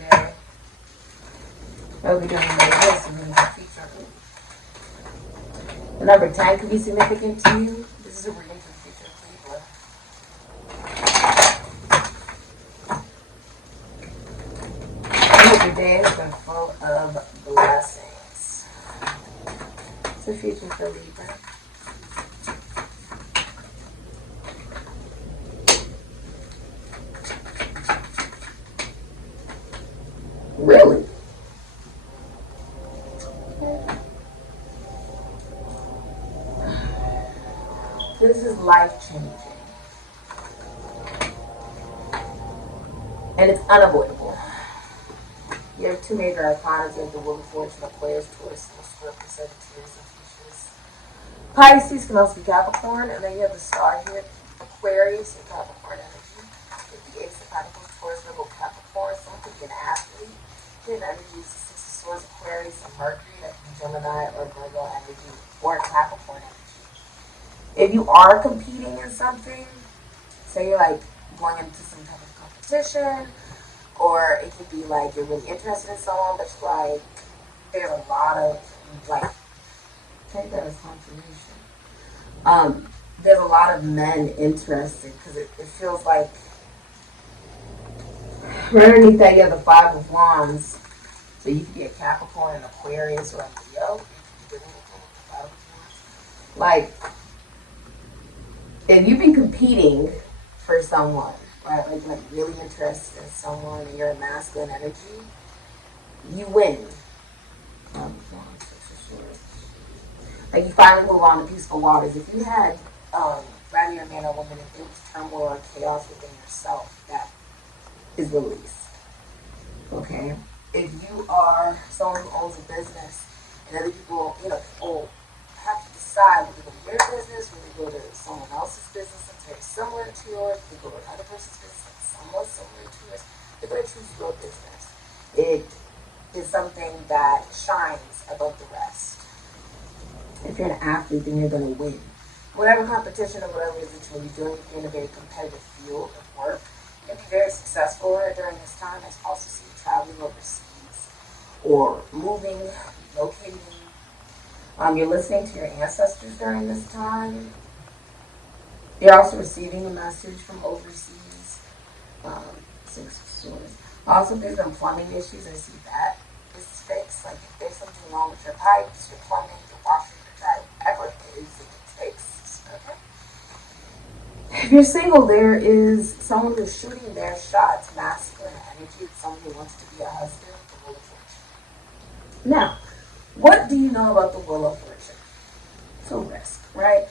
today. We'll be doing this feature. The number 10 could be significant to you. This is a reading for the future of Libra. I hope your day has been full of blessings. It's the future for Libra. Really? This is life-changing. And it's unavoidable. You have two major arcana. You have the Wheel of Fortune, Aquarius, Taurus, and Scorpio, Sagittarius, and Fuchsias. Pisces can also be Capricorn. And then you have the star here, Aquarius and Capricorn energy. With the Ace of Pentacles, Taurus, Virgo, Capricorn. Someone could be an athlete. Hidden energy is the Six of Swords, Aquarius, and Mercury. That can be Gemini or Virgo energy or Capricorn energy. If you are competing in something, say you're like going into some type of competition, or it could be like you're really interested in someone, but you're like, there's a lot of, like, take that as confirmation. There's a lot of men interested, because it feels like, right underneath that you have the Five of Wands, so you could be a Capricorn, an Aquarius, or a Leo. You could be dealing with the Five of Wands. Like, if you've been competing for someone, right, like really interested in someone and you're a masculine energy, you win. Like you finally move on to peaceful waters. If you had, rather you're a man or woman, if it was turmoil or chaos within yourself, that is released. Okay? If you are someone who owns a business and other people, people have to decide whether they go to your business, whether they go to someone else's business that's very similar to yours, whether they go to another person's business that's somewhat similar to yours, they're going to choose your business. It is something that shines above the rest. If you're an athlete, then you're going to win. Whatever competition or whatever it is that you're doing, if you're in a very competitive field of work, you can be very successful during this time. I also see you traveling overseas or moving, locating. You're listening to your ancestors during this time. You're also receiving a message from overseas. Six of Swords. Also, if there's been plumbing issues, I see that is fixed. Like if there's something wrong with your pipes, your plumbing, your washing, your dryer, whatever it is, it's fixed. Okay. If you're single, there is someone who's shooting their shots, masculine energy. It's someone who wants to be a husband, the Wheel of Fortune. Now, what do you know about the Wheel of Fortune? It's a risk, right?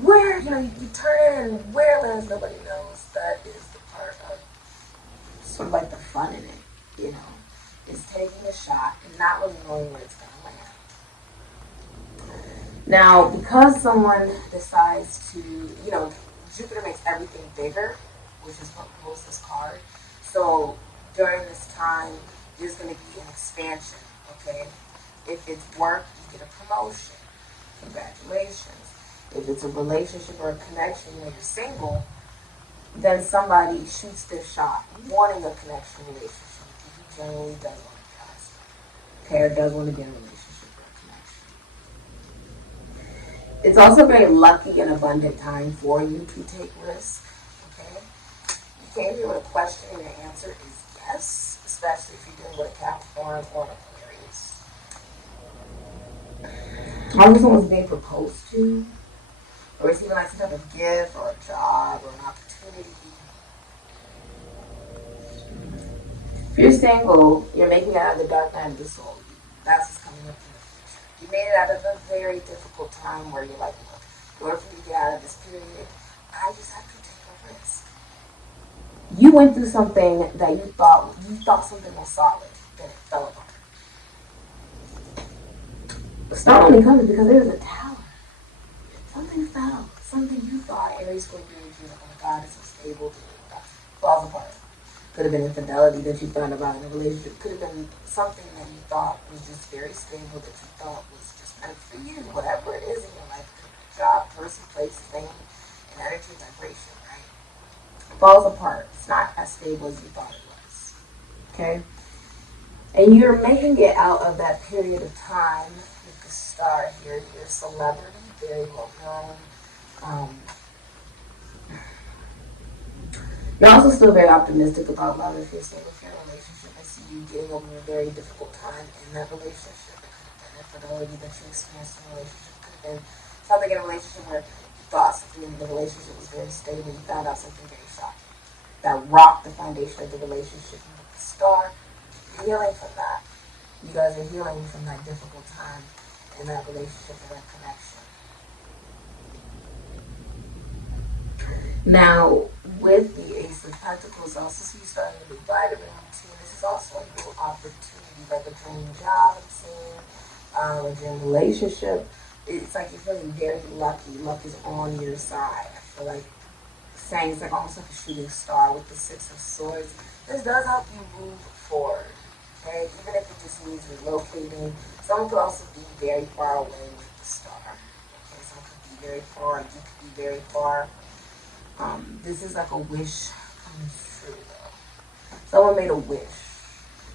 Where, you turn in where lands nobody knows. That is the part of sort of like the fun in it, is taking a shot and not really knowing where it's going to land. Now, because someone decides to, Jupiter makes everything bigger, which is what pulls this card. So during this time, there's going to be an expansion, okay? If it's work, you get a promotion. Congratulations. If it's a relationship or a connection, you're single, then somebody shoots their shot, wanting a connection relationship. He generally does want to be a husband. Okay, or does want to be in a relationship or a connection. It's also a very lucky and abundant time for you to take risks. Okay? You came here with a question and your answer is yes, especially if you're dealing with a Capricorn or an Aquarius. Although someone's being proposed to, or receiving like some type of gift or a job or an opportunity. If you're single, you're making it out of the dark night of the soul. That's what's coming up in the future. You made it out of a very difficult time where you're like, look, in order for me to get out of this period, I just have to take a risk. You went through something that you thought something was solid, then it fell apart. It's not only coming because there's a tower. Something fell. Something you thought, Aries, Scorpio, you're like, oh my God, it's so stable. Falls apart. Could have been infidelity that you thought about in a relationship. Could have been something that you thought was just very stable, that you thought was just meant for you. Whatever it is in your life, could be a job, person, place, thing, and energy, vibration, right? It falls apart. It's not as stable as you thought it was. Okay? And you're making it out of that period of time with the star here. You're a celebrity, very well known. You're also still very optimistic about love if you're single, if you're in a relationship. I see you getting over a very difficult time in that relationship. It could have been infidelity that you experienced in a relationship. It could have been something in a relationship where you thought something in the relationship was very stable. You found out something very shocking that rocked the foundation of the relationship. And with the star, you're healing from that. You guys are healing from that difficult time in that relationship and that connection. Now, with the Ace of Pentacles, also see you starting a new vitamin routine. This is also a new opportunity, like a dream job, I'm seeing, a dream relationship. It's like you're feeling very lucky. Luck is on your side. I feel like saying it's like almost like a shooting star with the Six of Swords. This does help you move forward, okay? Even if it just means relocating. Someone could also be very far away with the star. Okay, someone could be very far, you could be very far. This is like a wish coming true, though. Someone made a wish.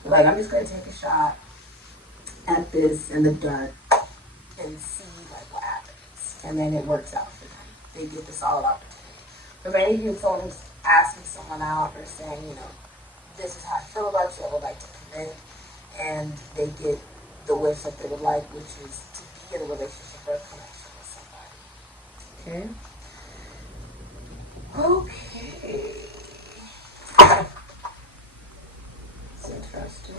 They're like, I'm just going to take a shot at this in the dark and see like what happens. And then it works out for them. They get the solid opportunity. For many of you, someone's asking someone out or saying, you know, this is how I feel about you, I would like to commit. And they get the wish that they would like, which is to be in a relationship or a connection with somebody. Okay? Okay. It's interesting.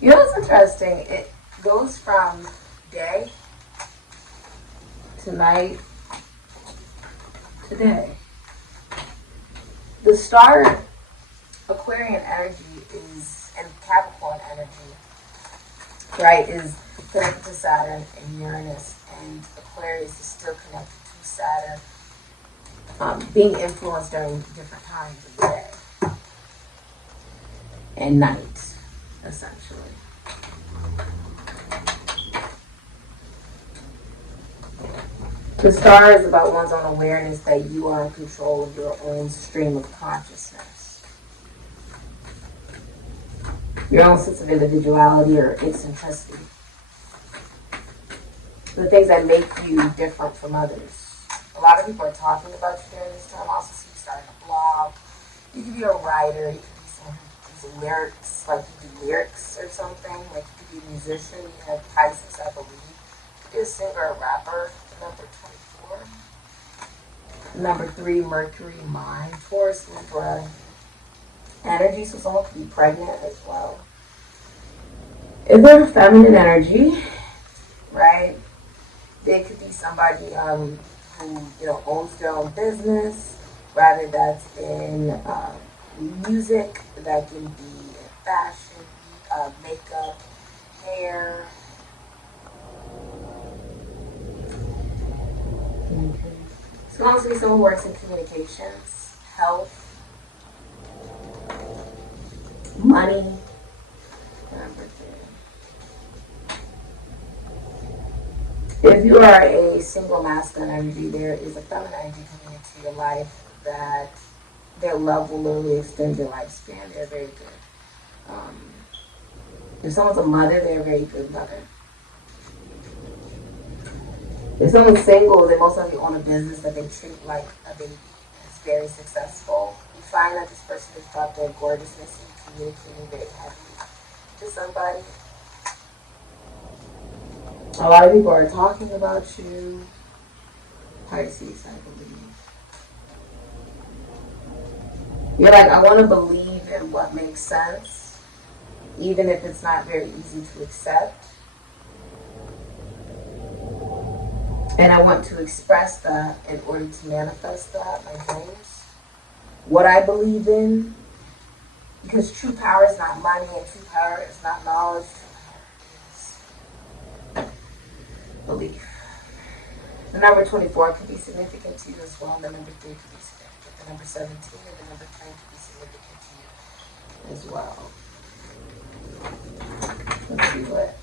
You know what's interesting? It goes from day to night to day. The star Aquarian energy is, and Capricorn energy, right, is connected to Saturn and Uranus, and Aquarius is still connected to Saturn, being influenced during different times of the day and night, essentially. The star is about one's own awareness that you are in control of your own stream of consciousness. Your own sense of individuality or eccentricity. The things that make you different from others. A lot of people are talking about you during this time. I also see you starting a blog. You could be a writer. You could be someone who does lyrics, like you do lyrics or something. Like you could be a musician. You have Pisces, I believe. You could be a singer, a rapper. Number 24. Number 3, Mercury, mind. Taurus, Libra. Energy, so someone could be pregnant as well. Is there feminine energy, right? They could be somebody who, you know, owns their own business, rather that's in music, that can be in fashion, makeup, hair. So mostly someone who works in communications, health, money. If you are a single masculine energy, there is a feminine energy coming into your life that their love will literally extend your lifespan. They're very good. If someone's a mother, they're a very good mother. If someone's single, they most likely own a business that they treat like a baby. It's very successful. You find that this person has dropped their gorgeousness and communicating very heavily to somebody. A lot of people are talking about you. Pisces, I believe. You're like, I want to believe in what makes sense, even if it's not very easy to accept. And I want to express that in order to manifest that, my dreams. What I believe in. Because true power is not money, and true power is not knowledge. True power is belief. The number 24 could be significant to you as well. The number 3 could be significant. The number 17 and the number 10 could be significant to you as well. Let's see what.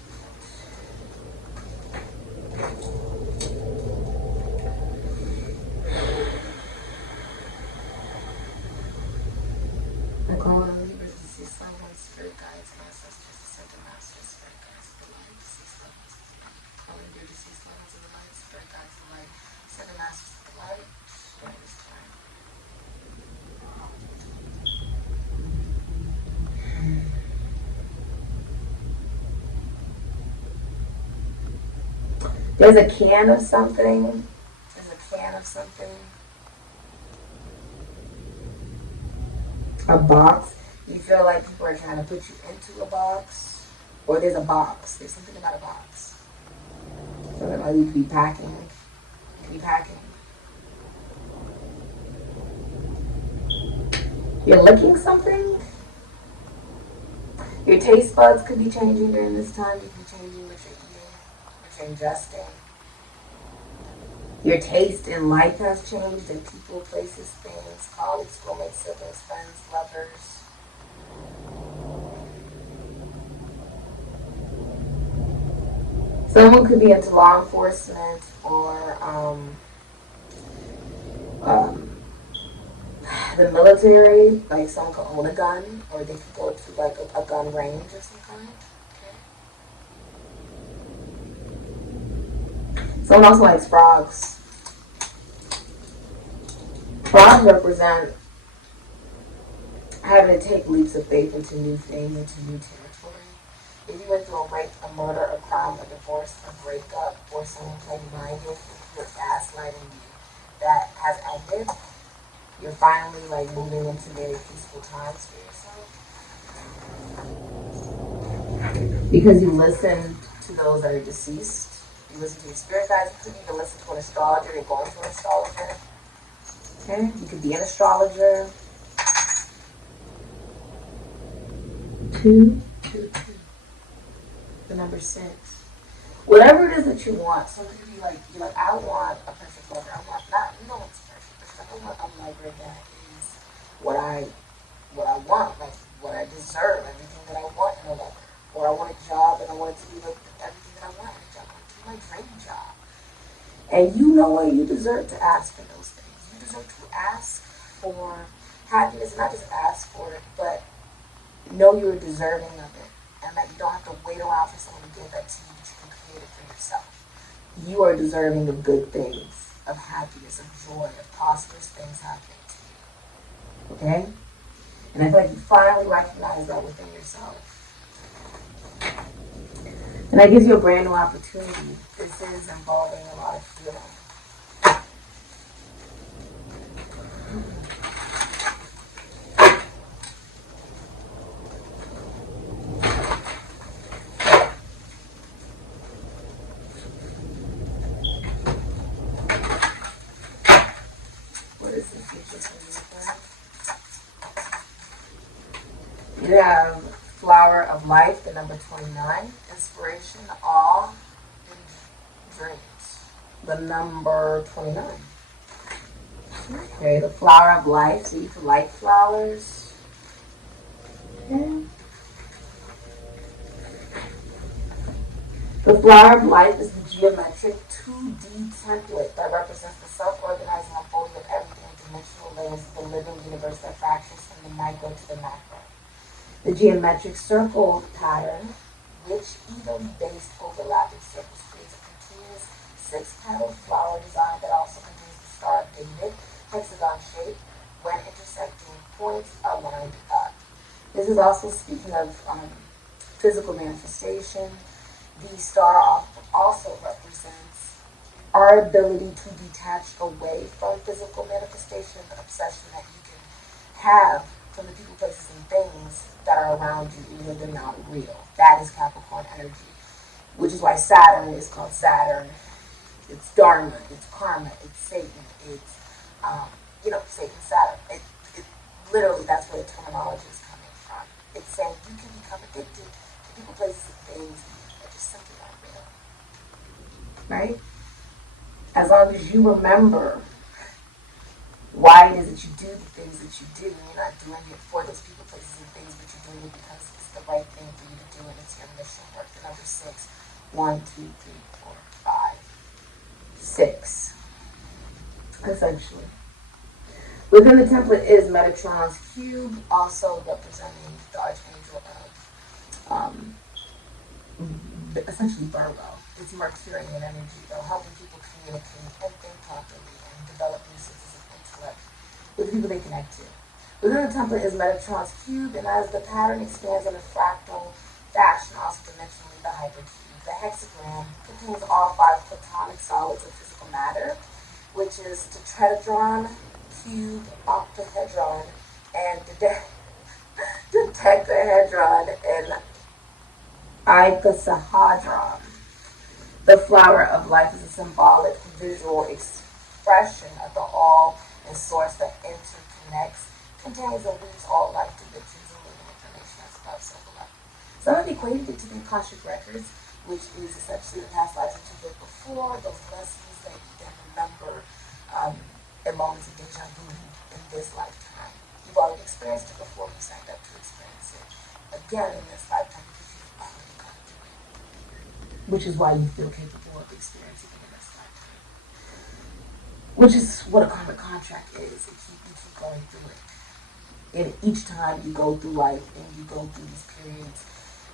spirit guides and ancestors, ascended masters, spirit guides of the light, deceased loved ones of the light, calling your deceased loved ones of the light, spirit guides of the light, ascended masters of the light, during this time. There's a can of something. There's a can of something. A box. You feel like people are trying to put you into a box. Or there's a box. There's something about a box. Something like you could be packing. You could be packing. You're licking something. Your taste buds could be changing during this time. You could be changing what you're eating, what you're ingesting. Your taste in life has changed in people, places, things, colleagues, schoolmates, siblings, friends, lovers. Someone could be into law enforcement or the military, like someone could own a gun, or they could go to like a gun range of some kind. Okay. Someone also likes frogs. Frogs represent having to take leaps of faith into new things, into new territory. If you went through a rape, a murder, a crime, a divorce, a breakup, or someone played minded, if you were gaslighting you, that has ended. You're finally like moving into very peaceful times for yourself. Because you listen to those that are deceased. You listen to your spirit guides. You could even listen to an astrologer. You're going to an astrologer. Okay? You could be an astrologer. 2, 2, 2. The number 6. Whatever it is that you want. Some could be like, you're like, I want a perfect lover. I want not, you know what's perfect. I want a lover that is what I want, like what I deserve, everything that I want in a lover. Or I want a job and I want it to be like everything that I want in a job. I want it to be my dream job. And you know what? You deserve to ask for those things. You deserve to ask for happiness, and not just ask for it, but know you're deserving of it. And that you don't have to wait around for someone to give that to you, but you can create it for yourself. You are deserving of good things, of happiness, of joy, of prosperous things happening to you. Okay? And I feel like you finally recognize that within yourself. And that gives you a brand new opportunity. This is involving a lot of healing. You have Flower of Life, the number 29, Inspiration, Awe, and Dreams, the number 29. Okay, the Flower of Life, so you can light flowers. Okay. The Flower of Life is the geometric 2D template that represents the self-organizing unfolding of everything in dimensional layers of the living universe that fractions from the micro to the macro. The geometric circle pattern, which evenly based overlapping circles, creates a continuous 6-petal flower design that also contains the Star of David, hexagon shape, when intersecting points are lined up. This is also speaking of physical manifestation. The star also represents our ability to detach away from physical manifestation, the obsession that you can have from the people, places, and things that are around you, even though they're not real. That is Capricorn energy, which is why Saturn is called Saturn. It's Dharma, it's karma, it's Satan, it's, Satan, Saturn. It literally, that's where the terminology is coming from. It's saying you can become addicted to people, places, and things that just simply aren't real. Right? As long as you remember why it is that you do the things that you do, and you're not doing it for those people, places, and things, but you're doing it because it's the right thing for you to do, and it's your mission work. The number 6. 1, 2, 3, 4, 5, 6. Essentially. Within the template is Metatron's cube, also representing the Archangel of um, essentially Virgo. It's Mercurian energy, though, helping people communicate and think properly and develop new senses of intellect with the people they connect to. Within the template is Metatron's cube, and as the pattern expands in a fractal fashion, also dimensionally the hypercube. The hexagram contains all 5 platonic solids of physical matter, which is tetrahedron, cube, octahedron, and dodecahedron, and icosahedron. The flower of life is a symbolic visual expression of the all and source that interconnects, contains and weaves all life dimensions and living information as above, so below. Some have equated it to the Akashic records, which is essentially the past lives that you lived before, those lessons that you then remember in moments of deja vu in this lifetime. You've already experienced it before, you signed up to experience it again in this lifetime because you've already gone through it. Which is why you feel capable of experiencing it in this lifetime. Which is what a karmic contract is. You keep going through it. And each time you go through life and you go through these periods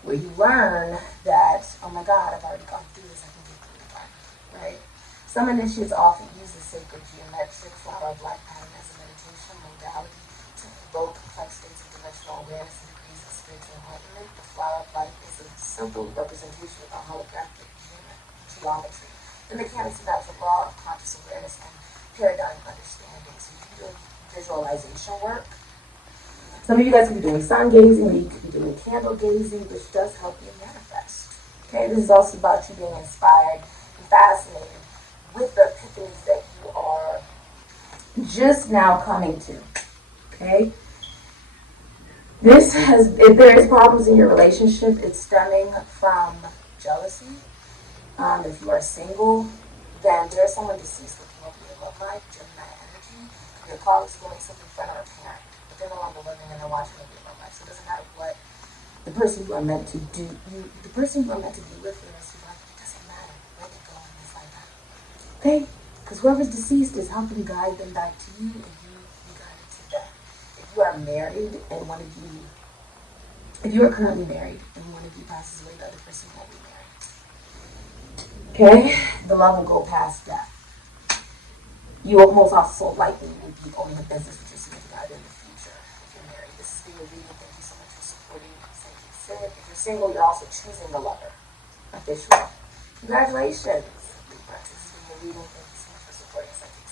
where you learn that, oh my God, I've already gone through this, I can get through it again, right? Some initiates often use the sacred geometric flower of life pattern as a meditation modality to evoke complex states of dimensional awareness and degrees of spiritual enlightenment. The flower of life is a simple representation of a holographic geometry, the mechanics of natural law of conscious awareness and paradigm understanding. So you can do visualization work. Some of you guys could be doing sun gazing, or you could be doing candle gazing, which does help you manifest. Okay, this is also about you being inspired and fascinated with the epiphanies that you are just now coming to. Okay? If there is problems in your relationship, it's stemming from jealousy. If you are single, then there's someone deceased looking over your love life, Gemini energy. Could be a colleague, schoolmate, something, friend, or a parent. But they're no longer living and they're watching over your love life. So it doesn't matter what the person you are meant to do, the person you are meant to be with for the rest of your life, it doesn't matter where they go in this lifetime. Okay? Because whoever's deceased is helping guide them back to you, and you be guided to them. If you are married and if you are currently married and one of you passes away, the other person won't be married. Okay? The love will go past death. You will most also likely will be owning a business with your significant other in the future if you're married. This has been your reading. Thank you so much for supporting Sikiksyd. If you're single, you're also choosing the lover officially. Congratulations, Libra. This has been your reading. Thank you so much for supporting Sikiksyd.